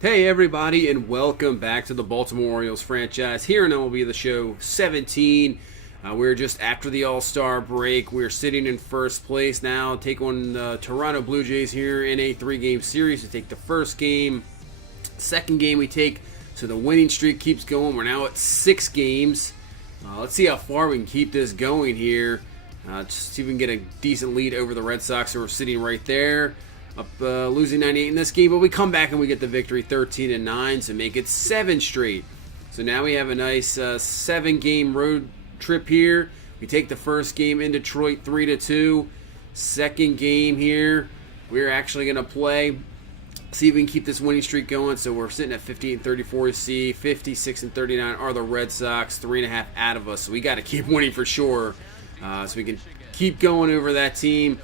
Hey everybody, and welcome back to the Baltimore Orioles franchise here in MLB The Show 17. We're just after the All-Star break. We're sitting in first place now. Take on the Toronto Blue Jays here in a 3-game series. We take the first game. Second game we take, so the winning streak keeps going. We're now at 6 games. Let's see how far we can keep this going here. Just see if we can get a decent lead over the Red Sox, who are sitting right there. Up losing 98 in this game, but we come back and we get the victory 13-9 to make it 7 straight. So now we have a nice 7-game road trip here. We take the first game in Detroit 3-2. Second game here, we're actually going to play. See if we can keep this winning streak going. So we're sitting at 58-34. You see 56-39 are the Red Sox, 3.5 out of us. So we got to keep winning for sure, so we can keep going over that team.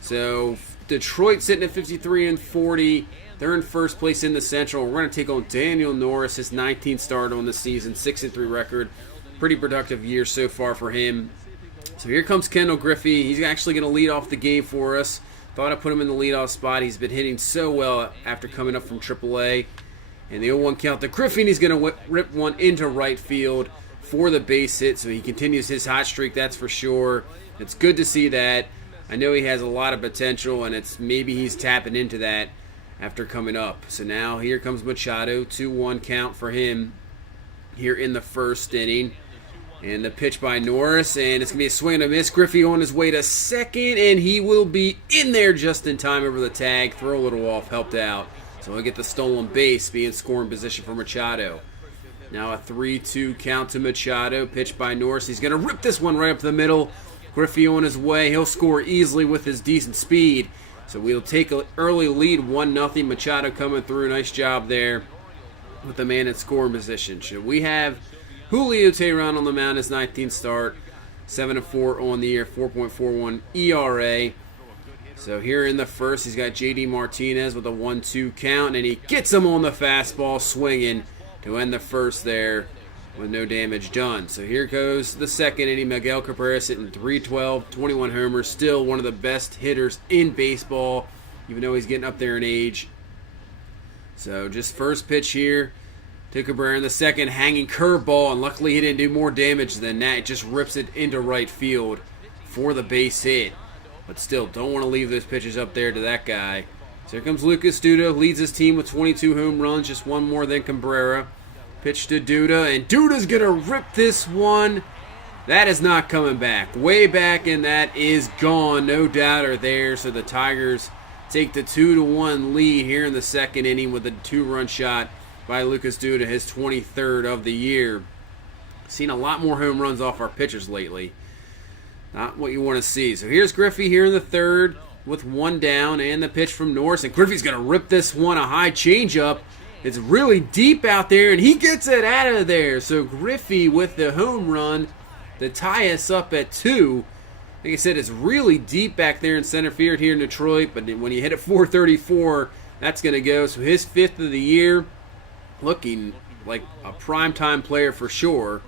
So Detroit sitting at 53-40. They're in first place in the Central. We're going to take on Daniel Norris, his 19th start on the season, 6-3 record. Pretty productive year so far for him. So here comes Kendall Griffey. He's actually going to lead off the game for us. Thought I'd put him in the leadoff spot. He's been hitting so well after coming up from AAA. And the 0-1 count to Griffey, and he's going to rip one into right field for the base hit. So he continues his hot streak, that's for sure. It's good to see that. I know he has a lot of potential, and it's maybe he's tapping into that after coming up. So now here comes Machado, 2-1 count for him here in the first inning. And the pitch by Norris, and it's going to be a swing and a miss. Griffey on his way to second, and he will be in there just in time over the tag. Throw a little off, helped out. So we'll get the stolen base, be in scoring position for Machado. Now a 3-2 count to Machado, pitch by Norris. He's going to rip this one right up the middle. Griffey on his way. He'll score easily with his decent speed. So we'll take an early lead, 1-0. Machado coming through. Nice job there with the man in scoring position. Should we have Julio Teheran on the mound, his 19th start, 7-4 on the year, 4.41 ERA. So here in the first, he's got J.D. Martinez with a 1-2 count, and he gets him on the fastball swinging to end the first there with no damage done. So here goes the second inning. Miguel Cabrera sitting 312, 21 homers, still one of the best hitters in baseball, even though he's getting up there in age. So just first pitch here to Cabrera in the second, hanging curveball, and luckily he didn't do more damage than that. It just rips it into right field for the base hit. But still, don't want to leave those pitches up there to that guy. So here comes Lucas Duda, leads his team with 22 home runs, just one more than Cabrera. Pitch to Duda, and Duda's going to rip this one. That is not coming back. Way back, and that is gone. No doubter there. So the Tigers take the 2-1 lead here in the second inning with a 2-run shot by Lucas Duda, his 23rd of the year. Seen a lot more home runs off our pitchers lately. Not what you want to see. So here's Griffey here in the third with one down, and the pitch from Norris. And Griffey's going to rip this one, a high changeup. It's really deep out there, and he gets it out of there. So Griffey with the home run to tie us up at 2. Like I said, it's really deep back there in center field here in Detroit, but when you hit it 434, that's going to go. So his 5th of the year, looking like a primetime player for sure.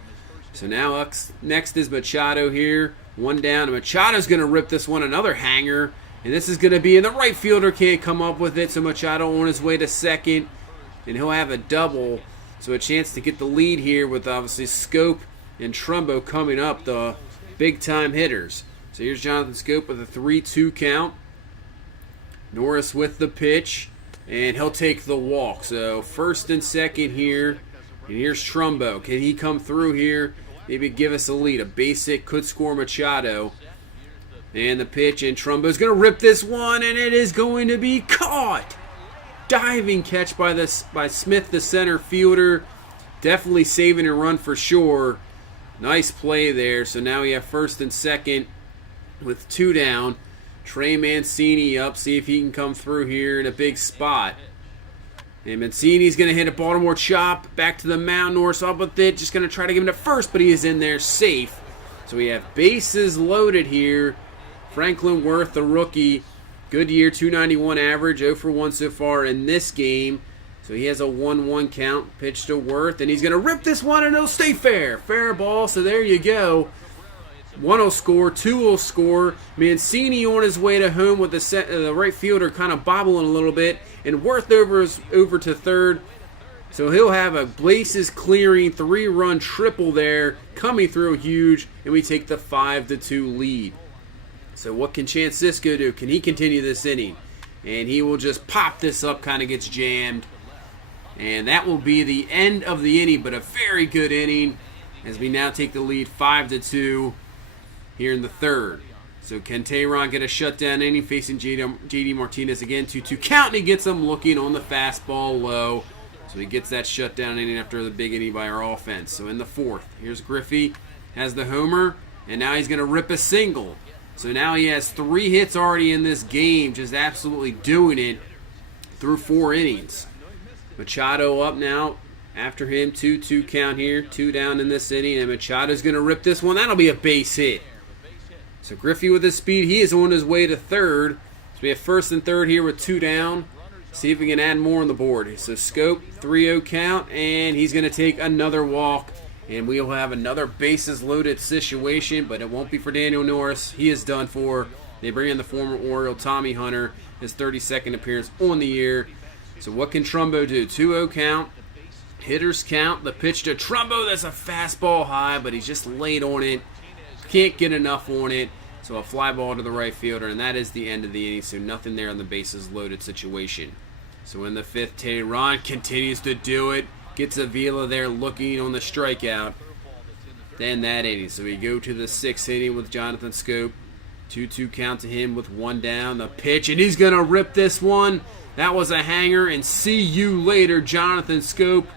So now next is Machado here. One down, and Machado's going to rip this one, another hanger. And this is going to be in the right fielder, can't come up with it. So Machado on his way to second. And he'll have a double, so a chance to get the lead here with obviously Scope and Trumbo coming up, the big-time hitters. So here's Jonathan Scope with a 3-2 count. Norris with the pitch, and he'll take the walk. So first and second here, and here's Trumbo. Can he come through here, maybe give us a lead? A base hit could score Machado. And the pitch, and Trumbo's going to rip this one, and it is going to be caught. Diving catch by Smith, the center fielder. Definitely saving a run for sure. Nice play there. So now we have first and second with 2 down. Trey Mancini up. See if he can come through here in a big spot. And Mancini's going to hit a Baltimore chop. Back to the mound. Norris up with it. Just going to try to give him to first, but he is in there safe. So we have bases loaded here. Franklin Worth, the rookie. Good year, 291 average, 0 for 1 so far in this game. So he has a 1-1 count, pitch to Worth, and he's going to rip this one, and it'll stay fair. Fair ball, so there you go. One will score, two will score. Mancini on his way to home with the right fielder kind of bobbling a little bit, and Worth over to third. So he'll have a bases clearing 3-run triple there coming through huge, and we take the 5-2 lead. So what can Chance Sisco do? Can he continue this inning? And he will just pop this up, kind of gets jammed. And that will be the end of the inning, but a very good inning as we now take the lead 5-2 here in the third. So can Tehran get a shutdown inning facing JD Martinez again? 2-2 count, and he gets him looking on the fastball low. So he gets that shutdown inning after the big inning by our offense. So in the fourth, here's Griffey, has the homer, and now he's going to rip a single. So now he has 3 hits already in this game, just absolutely doing it through 4 innings. Machado up now after him, 2-2 count here, 2 down in this inning, and Machado's going to rip this one. That'll be a base hit. So Griffey with his speed, he is on his way to third. So we have first and third here with 2 down. See if we can add more on the board. So Scope, 3-0 count, and he's going to take another walk. And we'll have another bases loaded situation, but it won't be for Daniel Norris. He is done for. They bring in the former Oriole, Tommy Hunter, his 32nd appearance on the year. So what can Trumbo do? 2-0 count. Hitters count. The pitch to Trumbo, that's a fastball high, but he's just laid on it. Can't get enough on it. So a fly ball to the right fielder, and that is the end of the inning. So nothing there on the bases loaded situation. So in the fifth, Tehran continues to do it. Gets Avila there looking on the strikeout. Then that inning. So we go to the 6th inning with Jonathan Scope. 2-2 count to him with 1 down. The pitch, and he's going to rip this one. That was a hanger, and see you later, Jonathan Scope,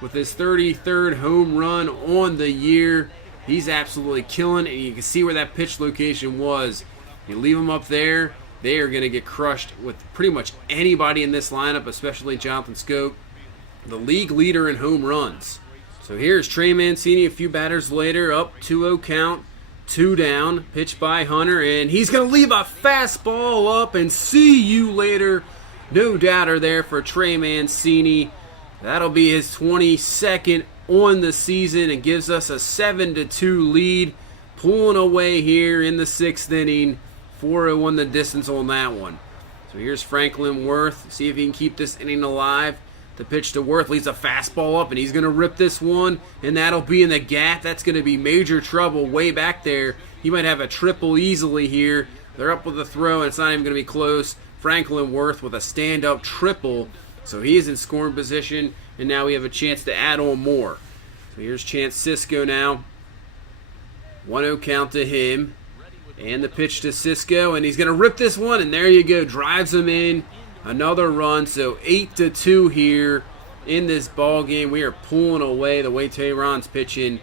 with his 33rd home run on the year. He's absolutely killing, and you can see where that pitch location was. You leave them up there, they are going to get crushed with pretty much anybody in this lineup, especially Jonathan Scope, the league leader in home runs. So here's Trey Mancini a few batters later, up 2-0 count, 2 down, pitch by Hunter, and he's going to leave a fastball up, and see you later. No doubter there for Trey Mancini. That'll be his 22nd on the season and gives us a 7-2 lead. Pulling away here in the 6th inning. 4-0 the distance on that one. So here's Franklin Worth. See if he can keep this inning alive. The pitch to Worth leads a fastball up, and he's going to rip this one, and that'll be in the gap. That's going to be major trouble way back there. He might have a triple easily here. They're up with a throw, and it's not even going to be close. Franklin Worth with a stand-up triple. So he is in scoring position, and now we have a chance to add on more. So here's Chance Sisco now. 1-0 count to him. And the pitch to Sisco, and he's going to rip this one, and there you go. Drives him in. Another run, so 8-2 here in this ball game. We are pulling away the way Tehran's pitching.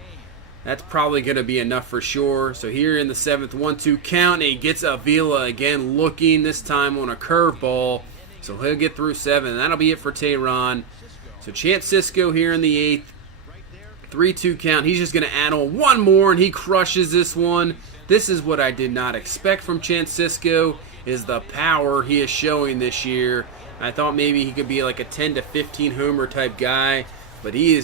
That's probably going to be enough for sure. So here in the 7th, 1-2 count, and he gets Avila again looking, this time on a curveball. So he'll get through 7, and that'll be it for Tehran. So Chance Sisco here in the 8th. 3-2 count. He's just going to add on one more, and he crushes this one. This is what I did not expect from Chance Sisco, is the power he is showing this year. I thought maybe he could be like a 10-15 homer type guy, but he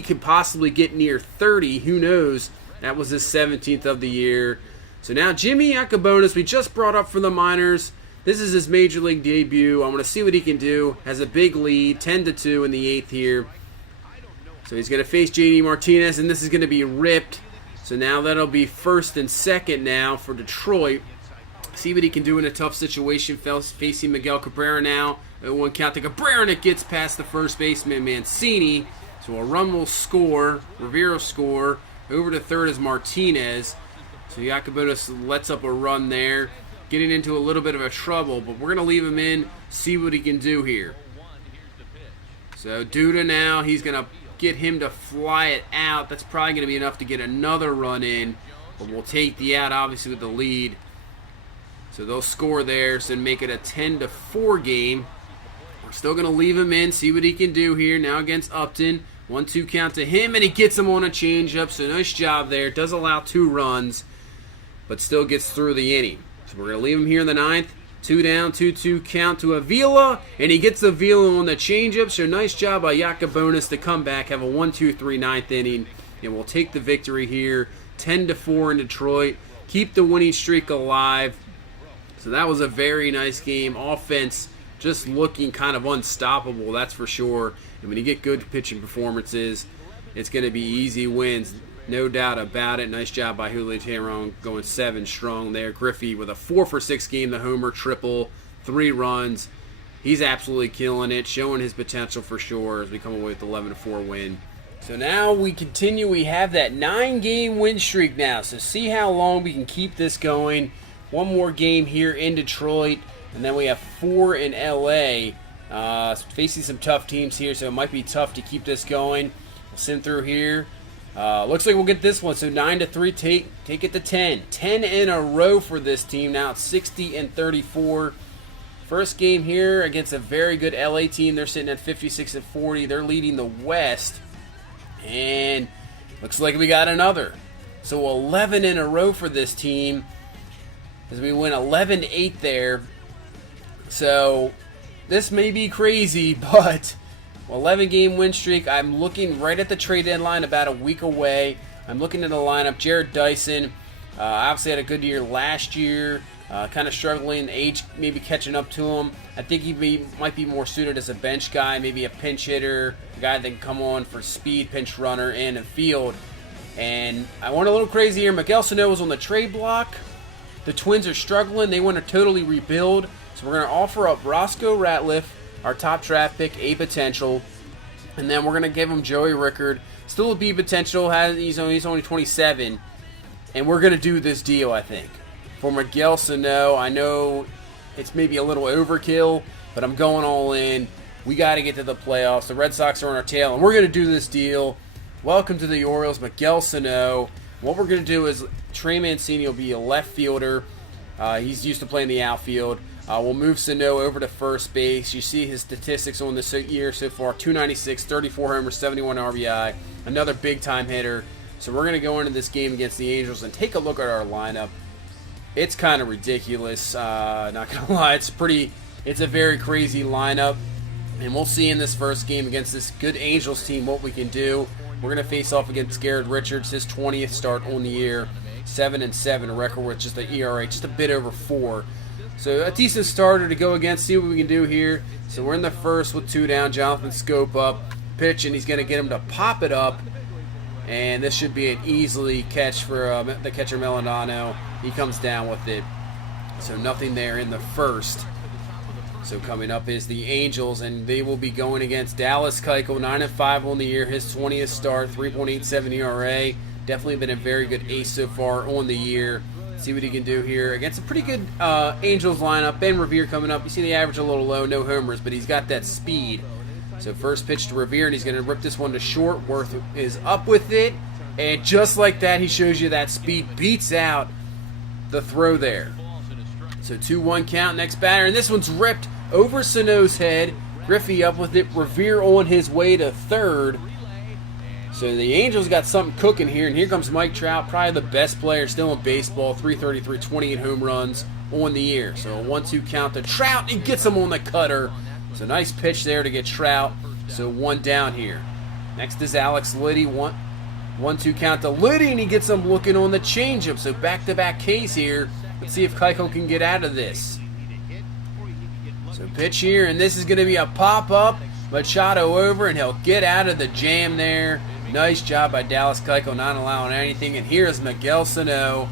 could possibly get near 30. Who knows? That was his 17th of the year. So now Jimmy Yacobonis, we just brought up from the minors. This is his major league debut. I want to see what he can do. Has a big lead, 10-2 in the 8th here. So he's going to face JD Martinez, and this is going to be ripped. So now that'll be 1st and 2nd now for Detroit. See what he can do in a tough situation facing Miguel Cabrera now. 1 count to Cabrera, and it gets past the first baseman, Mancini. So a run will score. Rivera score. Over to 3rd is Martinez. So Yacobonis lets up a run there. Getting into a little bit of a trouble, but we're going to leave him in, see what he can do here. So Duda now, he's going to get him to fly it out. That's probably going to be enough to get another run in, but we'll take the out, obviously, with the lead. So they'll score there, so make it a 10-4 game. We're still going to leave him in, see what he can do here now against Upton. 1-2 count to him, and he gets him on a changeup, so nice job there. Does allow 2 runs, but still gets through the inning. So we're going to leave him here in the 9th. 2 down, 2-2 count to Avila, and he gets Avila on the changeup. So nice job by Yacobonis to come back, have a 1-2-3 9th inning, and we'll take the victory here, 10-4 in Detroit. Keep the winning streak alive. So that was a very nice game. Offense just looking kind of unstoppable, that's for sure. And when you get good pitching performances, it's going to be easy wins, no doubt about it. Nice job by Julio Teheran going 7 strong there. Griffey with a 4-for-6 game, the homer, triple, 3 runs. He's absolutely killing it, showing his potential for sure as we come away with the 11-4 win. So now we continue. We have that 9-game win streak now. So see how long we can keep this going. One more game here in Detroit, and then we have 4 in LA. Facing some tough teams here, so it might be tough to keep this going. We'll send through here. Looks like we'll get this one. So 9-3, take it to 10. 10 in a row for this team. Now it's 60-34. First game here against a very good LA team. They're sitting at 56-40. They're leading the West. And looks like we got another. So 11 in a row for this team as we win 11-8 there. So this may be crazy, but 11-game win streak. I'm looking right at the trade deadline, about a week away. I'm looking at the lineup. Jared Dyson obviously had a good year last year. Kind of struggling, age maybe catching up to him. I think he might be more suited as a bench guy, maybe a pinch hitter, a guy that can come on for speed, pinch runner, and a field. And I went a little crazy here. Miguel Sano was on the trade block. The Twins are struggling. They want to totally rebuild. So we're going to offer up Roscoe Ratliff, our top draft pick, A potential. And then we're going to give him Joey Rickard. Still a B potential. He's only 27. And we're going to do this deal, I think. For Miguel Sano, I know it's maybe a little overkill, but I'm going all in. We got to get to the playoffs. The Red Sox are on our tail, and we're going to do this deal. Welcome to the Orioles, Miguel Sano. What we're going to do is Trey Mancini will be a left fielder. He's used to playing the outfield. We'll move Sano over to first base. You see his statistics on this year so far. 296, 34 homers, 71 RBI. Another big-time hitter. So we're going to go into this game against the Angels and take a look at our lineup. It's kind of ridiculous. Not going to lie. It's a very crazy lineup. And we'll see in this first game against this good Angels team what we can do. We're going to face off against Garrett Richards, his 20th start on the year. 7-7, a record with just an ERA, just a bit over 4. So a decent starter to go against, see what we can do here. So we're in the first with 2 down. Jonathan Scope up, pitch, and he's going to get him to pop it up. And this should be an easily catch for the catcher Melandano. He comes down with it. So nothing there in the first. So coming up is the Angels, and they will be going against Dallas Keuchel, 9-5 on the year, his 20th start, 3.87 ERA. Definitely been a very good ace so far on the year. See what he can do here against a pretty good Angels lineup. Ben Revere coming up. You see the average a little low, no homers, but he's got that speed. So first pitch to Revere, and he's going to rip this one to short. Worth is up with it, and just like that, he shows you that speed beats out the throw there. So 2-1 count, next batter, and this one's ripped over Sano's head. Griffey up with it. Revere on his way to third. So the Angels got something cooking here, and here comes Mike Trout, probably the best player still in baseball, 333, 28 home runs on the year. So a 1-2 count to Trout, he gets him on the cutter. So nice pitch there to get Trout. So 1 down here. Next is Alex Liddy, 1-2 count to Liddy, and he gets him looking on the changeup. So back-to-back Ks here. Let's see if Keuchel can get out of this. So pitch here, and this is going to be a pop-up. Machado over, and he'll get out of the jam there. Nice job by Dallas Keuchel, not allowing anything. And here is Miguel Sano,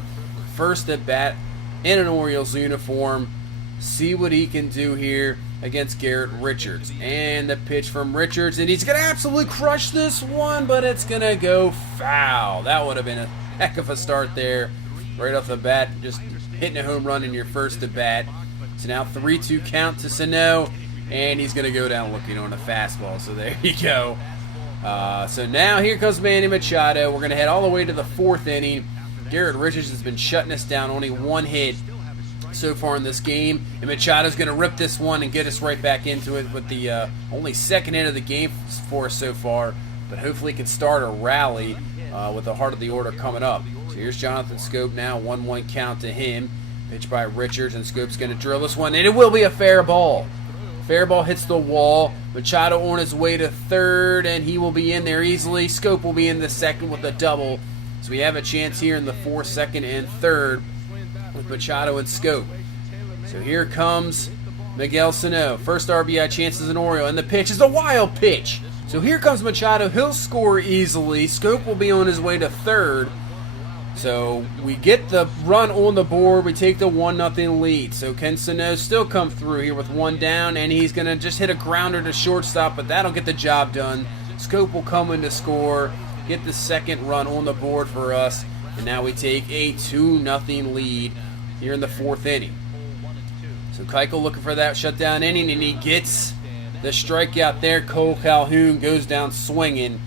first at bat in an Orioles uniform. See what he can do here against Garrett Richards. And the pitch from Richards, and he's going to absolutely crush this one, but it's going to go foul. That would have been a heck of a start there. Right off the bat, just hitting a home run in your first at bat. So now 3-2 count to Sano, and he's going to go down looking on a fastball. So there you go. So now here comes Manny Machado. We're going to head all the way to the 4th inning. Garrett Richards has been shutting us down. Only 1 hit so far in this game. And Machado's going to rip this one and get us right back into it with the only 2nd hit of the game for us so far. But hopefully can start a rally with the heart of the order coming up. So here's Jonathan Scope now. 1-1 count to him. Pitch by Richards, and Scope's going to drill this one. And it will be a fair ball. Fair ball hits the wall. Machado on his way to third, and he will be in there easily. Scope will be in the second with a double. So we have a chance here in the 4th, 2nd, and 3rd with Machado and Scope. So here comes Miguel Sano. First RBI chance as an Oriole, and the pitch is a wild pitch. So here comes Machado. He'll score easily. Scope will be on his way to 3rd. So we get the run on the board. We take the 1-0 lead. So can Sano still come through here with 1 down, and he's going to just hit a grounder to shortstop, but that'll get the job done. Scope will come in to score, get the 2nd run on the board for us, and now we take a 2-0 lead here in the 4th inning. So Keuchel looking for that shutdown inning, and he gets the strikeout there. Cole Calhoun goes down swinging,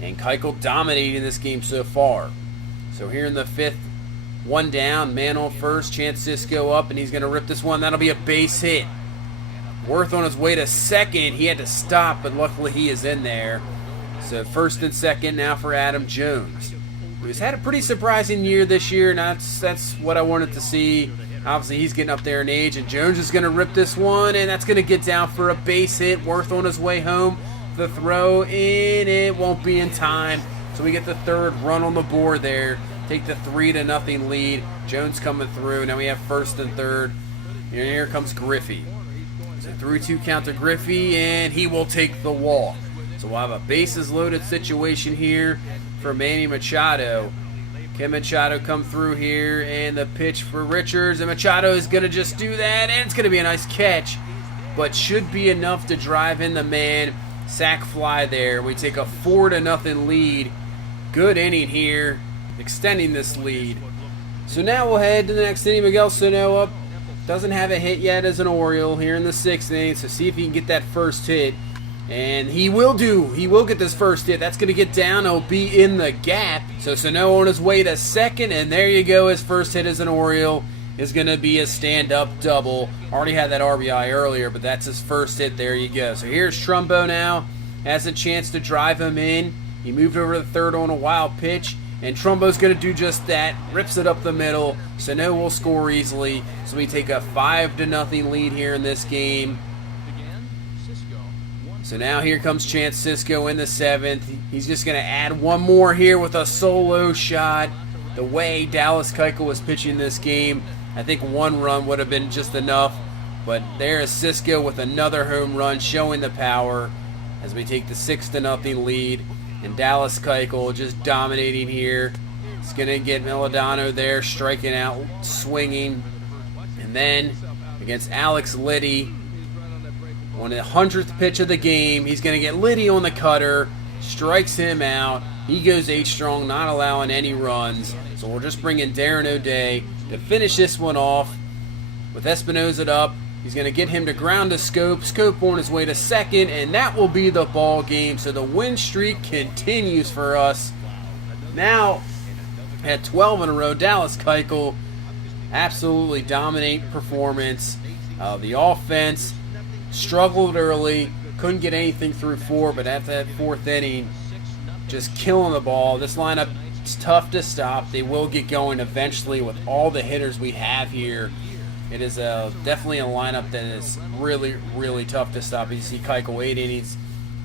and Keuchel dominating this game so far. So here in the 5th, 1 down, man on first, chance Cisco up, and he's going to rip this one. That'll be a base hit. Worth on his way to 2nd. He had to stop, but luckily he is in there. So 1st and 2nd now for Adam Jones. He's had a pretty surprising year this year, and that's what I wanted to see. Obviously, he's getting up there in age, and Jones is going to rip this one, and that's going to get down for a base hit. Worth on his way home. The throw, and it won't be in time. So we get the 3rd run on the board there. Take the 3-0 lead. Jones coming through. Now we have 1st and 3rd. And here comes Griffey. So 3-2 count to Griffey, and he will take the walk. So we'll have a bases loaded situation here for Manny Machado. Can Machado come through here, and the pitch for Richards, and Machado is going to just do that, and it's going to be a nice catch, but should be enough to drive in the man. Sac fly there. We take a 4-0 lead. Good inning here, extending this lead. So now we'll head to the next inning. Miguel Sano up. Doesn't have a hit yet as an Oriole here in the 6th inning, so see if he can get that first hit. And he will do. He will get this first hit. That's going to get down. It'll be in the gap. So Sano on his way to 2nd, and there you go. His first hit as an Oriole is going to be a stand-up double. Already had that RBI earlier, but that's his first hit. There you go. So here's Trumbo now. Has a chance to drive him in. He moved over to 3rd on a wild pitch, and Trumbo's going to do just that. Rips it up the middle. Sano will score easily. So we take a 5-0 lead here in this game. So now here comes Chance Cisco in the 7th. He's just going to add one more here with a solo shot. The way Dallas Keuchel was pitching this game, I think 1 run would have been just enough. But there is Cisco with another home run, showing the power as we take the 6-0 lead. And Dallas Keuchel just dominating here. It's going to get Melodano there, striking out, swinging. And then against Alex Liddy, on the 100th pitch of the game, he's going to get Liddy on the cutter, strikes him out. He goes 8 strong, not allowing any runs. So we'll just bring in Darren O'Day to finish this one off. With Espinoza up, he's going to get him to ground to Scope. Scope on his way to 2nd, and that will be the ball game. So the win streak continues for us. Now, at 12 in a row, Dallas Keuchel, absolutely dominate performance. The offense struggled early, couldn't get anything through 4, but at that 4th inning, just killing the ball. This lineup is tough to stop. They will get going eventually with all the hitters we have here. It is definitely a lineup that is really, really tough to stop. You see Keuchel 8 innings,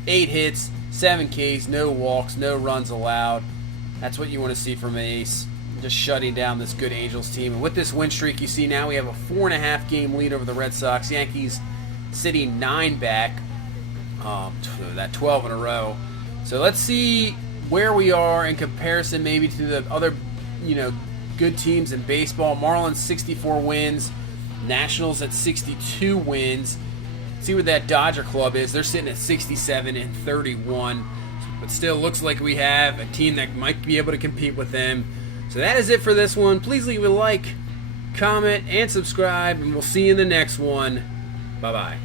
8 hits, 7 Ks, no walks, no runs allowed. That's what you want to see from Ace, just shutting down this good Angels team. And with this win streak, you see now we have a 4.5 game lead over the Red Sox. Yankees sitting 9 back, that 12 in a row. So let's see where we are in comparison maybe to the other, good teams in baseball. Marlins 64 wins, Nationals at 62 wins. See where that Dodger club is. They're sitting at 67 and 31. But still looks like we have a team that might be able to compete with them. So that is it for this one. Please leave a like, comment, and subscribe, and we'll see you in the next one. Bye-bye.